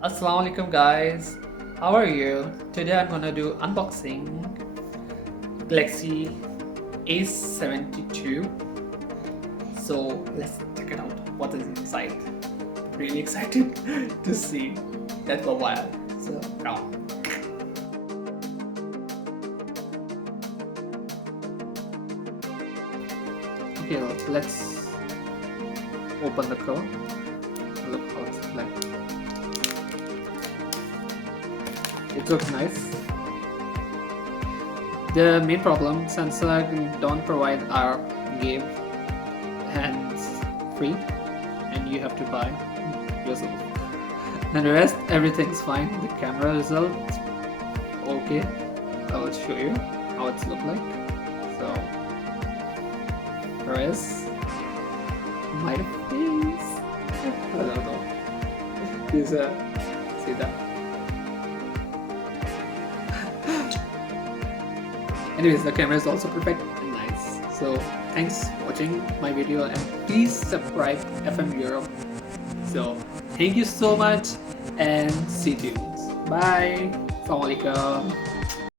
Assalamualaikum guys, how are you? Today I'm gonna do unboxing Galaxy A72. So let's check it out. What is inside? Really excited to see that for a while. So now. Okay, let's open the cover. Look how it's like. It looks nice. The main problem, Samsung don't provide our game hands free and you have to buy yourself. And the rest, everything's fine. The camera result, okay. I will show you how it's look like. So, there is my face. I don't know. See that? Anyways, the camera is also perfect and nice. So thanks for watching my video and please subscribe FM Europe. So thank you so much and see you. Bye. Assalamualaikum.